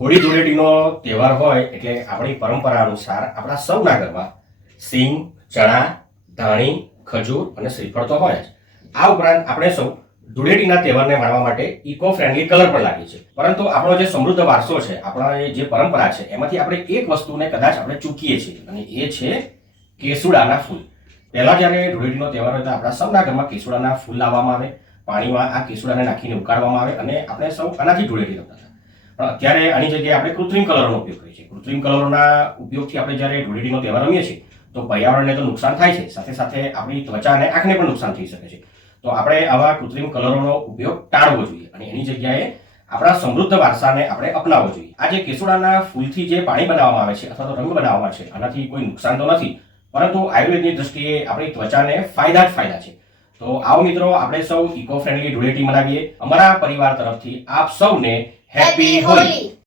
હોળી ધૂળેટીનો તહેવાર હોય એટલે આપણી પરંપરા અનુસાર આપણા સૌના ઘરમાં સિંગ, ચણા, ધાણી, ખજૂર અને શ્રીફળ તો હોય જ. આ ઉપરાંત આપણે સૌ ધૂળેટીના તહેવારને માણવા માટે ઇકો ફ્રેન્ડલી કલર પણ લાવીએ છીએ. પરંતુ આપણો જે સમૃદ્ધ વારસો છે, આપણા જે પરંપરા છે, એમાંથી આપણે એક વસ્તુને કદાચ આપણે ચૂકીએ છીએ અને એ છે કેસુડાના ફૂલ. પહેલા જ્યારે ધૂળેટીનો તહેવાર હોય તો આપણા સૌના ઘરમાં કેસુડાના ફૂલ લાવવામાં આવે, પાણીમાં આ કેસુડાને નાખીને ઉકાળવામાં આવે અને આપણે સૌ આનાથી ધૂળેટી રમતા હતા. પણ અત્યારે આની જગ્યાએ આપણે કૃત્રિમ કલરનો ઉપયોગ કરીએ છીએ. કૃત્રિમ કલરોના ઉપયોગથી આપણે જ્યારે ધૂળેટીનો તહેવાર રમીએ છીએ તો પર્યાવરણને તો નુકસાન થાય છે, સાથે સાથે આપણી ત્વચા અને આંખને પણ નુકસાન થઈ શકે છે. તો આપણે આવા કૃત્રિમ કલરોનો ઉપયોગ ટાળવો જોઈએ અને એની જગ્યાએ આપણા સમૃદ્ધ વારસાને આપણે અપનાવવો જોઈએ. આ જે કેસુડાના ફૂલથી જે પાણી બનાવવામાં આવે છે અથવા તો રંગ બનાવવામાં છે, આનાથી કોઈ નુકસાન તો નથી, પરંતુ આયુર્વેદની દ્રષ્ટિએ આપણી ત્વચાને ફાયદા જ ફાયદા છે. તો આવો મિત્રો, આપણે સૌ ઇકો ફ્રેન્ડલી ધૂળેટી મનાવીએ. અમારા પરિવાર તરફથી આપ સૌને હેપી હોળી.